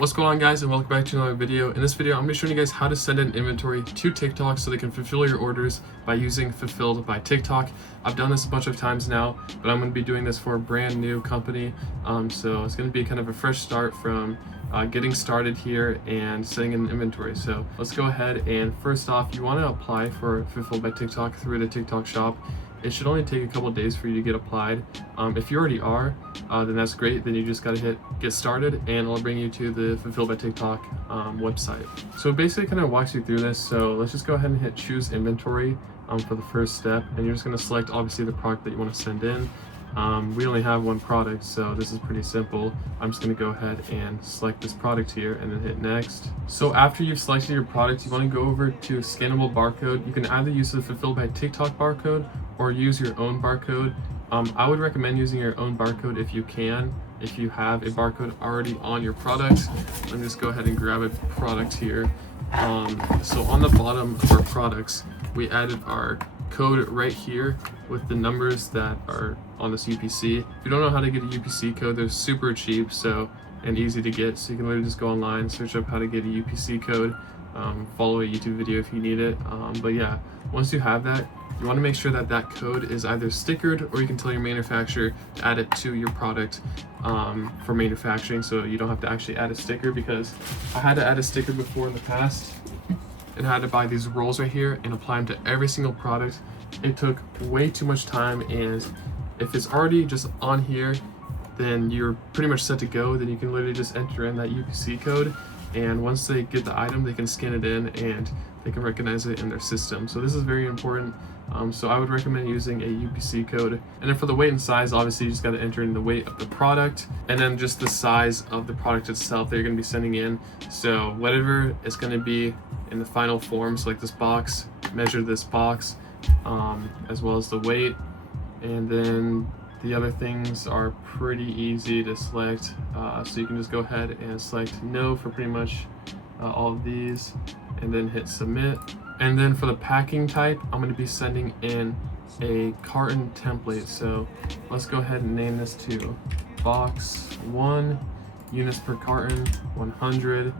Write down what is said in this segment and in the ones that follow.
What's going on, guys, and welcome back to another video. In this video, I'm going to be showing you guys how to send in inventory to TikTok so they can fulfill your orders by using Fulfilled by TikTok. I've done this a bunch of times now, but I'm going to be doing this for a brand new company. So it's going to be kind of a fresh start from getting started here and setting in inventory. So let's go ahead, and first off, you want to apply for Fulfilled by TikTok through the TikTok shop. It should only take a couple days for you to get applied. If you already are, then that's great. Then you just gotta hit get started, and it'll bring you to the Fulfilled by TikTok website. So it basically kind of walks you through this. So let's just go ahead and hit choose inventory for the first step, and you're just gonna select obviously the product that you want to send in. We only have one product, so this is pretty simple. I'm just going to go ahead and select this product here and then hit next. So after you've selected your product, you want to go over to scannable barcode. You can either use the Fulfilled by TikTok barcode or use your own barcode. I would recommend using your own barcode if you can, if you have a barcode already on your product. Let me just go ahead and grab a product here. So on the bottom of our products, we added our code right here with the numbers that are on this UPC. If you don't know how to get a UPC code, they're super cheap and easy to get, so you can literally just go online, search up how to get a UPC code, follow a YouTube video if you need it. But yeah, once you have that, you want to make sure that that code is either stickered, or you can tell your manufacturer to add it to your product for manufacturing, so you don't have to actually add a sticker, because I had to add a sticker before in the past and had to buy these rolls right here and apply them to every single product. It took way too much time, and if it's already just on here, then you're pretty much set to go. Then you can literally just enter in that UPC code, and once they get the item, they can scan it in and they can recognize it in their system. So this is very important. So I would recommend using a UPC code. And then for the weight and size, obviously you just got to enter in the weight of the product, and then just the size of the product itself that you're going to be sending in. So whatever is going to be in the final form, so like this box, measure this box, as well as the weight. And then the other things are pretty easy to select. So you can just go ahead and select no for pretty much all of these, and then hit submit. And then for the packing type, I'm going to be sending in a carton template. So let's go ahead and name this to box 1, units per carton 100,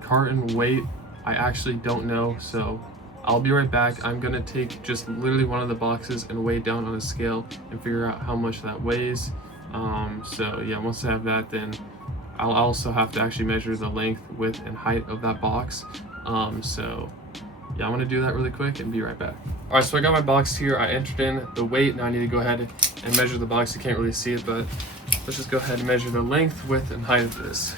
carton weight I actually don't know, so I'll be right back. I'm gonna take just literally one of the boxes and weigh it down on a scale and figure out how much that weighs. So yeah, once I have that, then I'll also have to actually measure the length, width, and height of that box. So yeah, I'm gonna do that really quick and be right back. All right, so I got my box here. I entered in the weight. Now I need to go ahead and measure the box. You can't really see it, but let's just go ahead and measure the length, width, and height of this.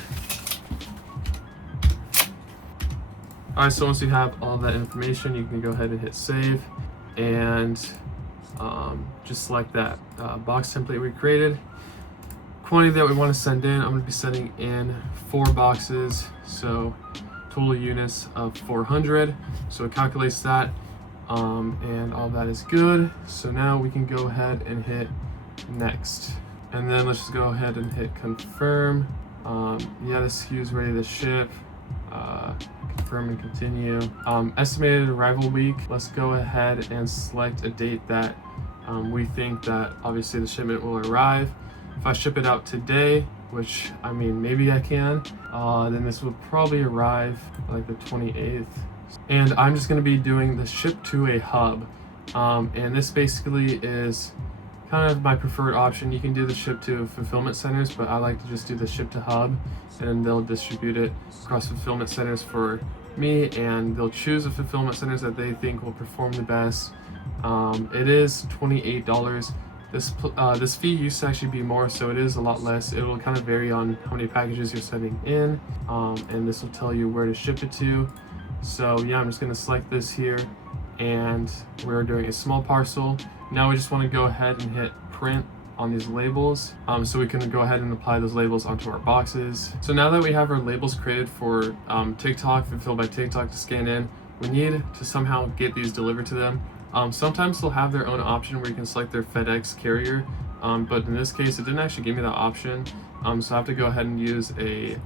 All right, so once you have all that information, you can go ahead and hit save, and just select that box template we created. Quantity that we want to send in, I'm going to be sending in 4 boxes, so total units of 400. So it calculates that, and all that is good. So now we can go ahead and hit next, and then let's just go ahead and hit confirm. Yeah, this SKU is ready to ship. Confirm and continue. Estimated arrival week, let's go ahead and select a date that we think that obviously the shipment will arrive. If I ship it out today, which I mean maybe I can, then this will probably arrive like the 28th. And I'm just going to be doing the ship to a hub, and this basically is kind of my preferred option. You can do the ship to fulfillment centers, but I like to just do the ship to hub, and they'll distribute it across fulfillment centers for me, and they'll choose the fulfillment centers that they think will perform the best. It is $28. This fee used to actually be more, so it is a lot less. It will kind of vary on how many packages you're sending in, and this will tell you where to ship it to. So yeah, I'm just going to select this here, and we're doing a small parcel. Now we just want to go ahead and hit print on these labels, so we can go ahead and apply those labels onto our boxes. So now that we have our labels created for TikTok, Fulfilled by TikTok to scan in, we need to somehow get these delivered to them. Sometimes they'll have their own option where you can select their FedEx carrier, but in this case it didn't actually give me that option, so I have to go ahead and use a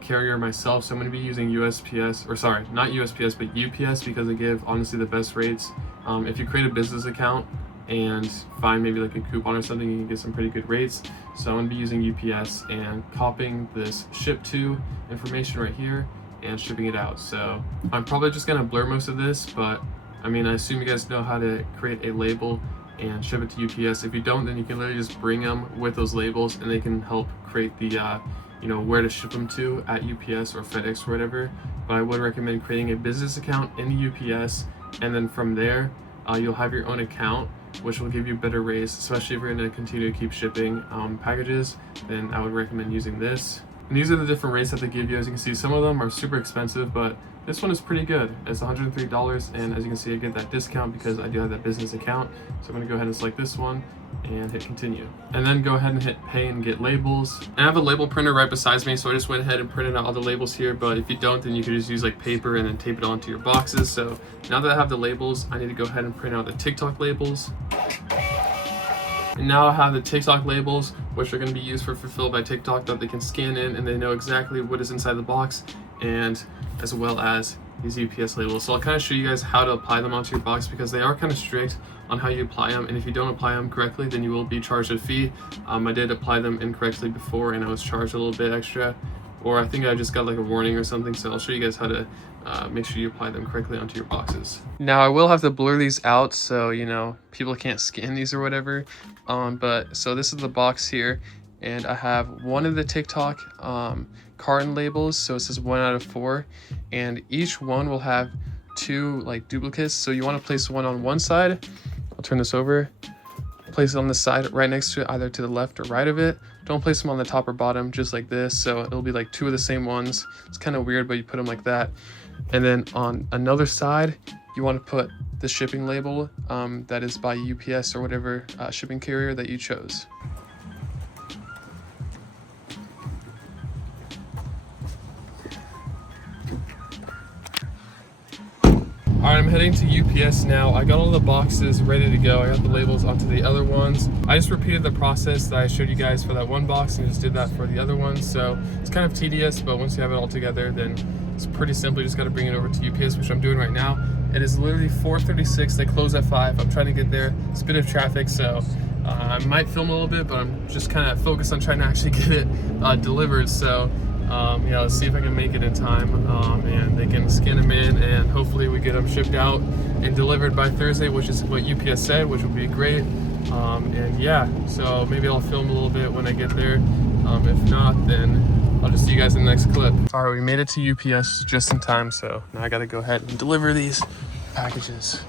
carrier myself. So I'm going to be using USPS, or sorry, not USPS, but UPS, because they give honestly the best rates. If you create a business account and find maybe like a coupon or something, you can get some pretty good rates. So I'm gonna be using UPS and copying this ship to information right here and shipping it out. So I'm probably just gonna blur most of this, but I mean, I assume you guys know how to create a label and ship it to UPS. If you don't, then you can literally just bring them with those labels and they can help create the you know, where to ship them to at UPS or FedEx or whatever. But I would recommend creating a business account in the UPS, and then from there you'll have your own account, which will give you better rates, especially if you're going to continue to keep shipping packages. Then I would recommend using this. And these are the different rates that they give you. As you can see, some of them are super expensive, but this one is pretty good. It's $103, and as you can see, I get that discount because I do have that business account. So I'm gonna go ahead and select this one and hit continue. And then go ahead and hit pay and get labels. And I have a label printer right beside me, so I just went ahead and printed out all the labels here. But if you don't, then you could just use like paper and then tape it onto your boxes. So now that I have the labels, I need to go ahead and print out the TikTok labels. And now I have the TikTok labels, which are going to be used for Fulfilled by TikTok, that they can scan in and they know exactly what is inside the box, and as well as these UPS labels. So I'll kind of show you guys how to apply them onto your box, because they are kind of strict on how you apply them, and if you don't apply them correctly, then you will be charged a fee. I did apply them incorrectly before and I was charged a little bit extra, or I think I just got like a warning or something. So I'll show you guys how to make sure you apply them correctly onto your boxes. Now I will have to blur these out so you know people can't scan these or whatever. But so this is the box here, and I have one of the TikTok carton labels, so it says 1 out of 4, and each one will have 2 like duplicates. So you want to place one on one side. I'll turn this over. Place it on the side right next to it, either to the left or right of it. Don't place them on the top or bottom, just like this. So it'll be like 2 of the same ones. It's kind of weird, but you put them like that. And then on another side, you want to put the shipping label that is by UPS or whatever shipping carrier that you chose. Alright, I'm heading to UPS now. I got all the boxes ready to go. I got the labels onto the other ones. I just repeated the process that I showed you guys for that one box and just did that for the other one. So it's kind of tedious, but once you have it all together, then it's pretty simple. You just got to bring it over to UPS, which I'm doing right now. It is literally 4:36. They close at 5. I'm trying to get there. It's a bit of traffic, so I might film a little bit, but I'm just kind of focused on trying to actually get it delivered. So yeah, let's see if I can make it in time, and they can scan them in, and hopefully we get them shipped out and delivered by Thursday, which is what UPS said, which would be great. And yeah, so maybe I'll film a little bit when I get there. If not, then I'll just see you guys in the next clip. All right, we made it to UPS just in time, so now I gotta go ahead and deliver these packages.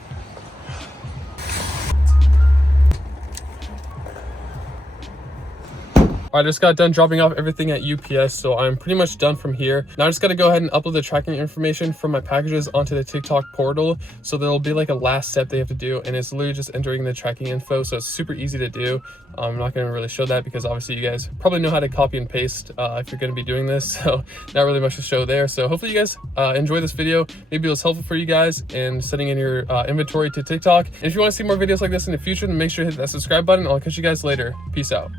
I just got done dropping off everything at UPS, so I'm pretty much done from here. Now I just got to go ahead and upload the tracking information from my packages onto the TikTok portal. So there'll be like a last step they have to do, and it's literally just entering the tracking info. So it's super easy to do. I'm not going to really show that because obviously you guys probably know how to copy and paste if you're going to be doing this. So not really much to show there. So hopefully you guys enjoy this video. Maybe it was helpful for you guys in setting in your inventory to TikTok. And if you want to see more videos like this in the future, then make sure to hit that subscribe button. I'll catch you guys later. Peace out.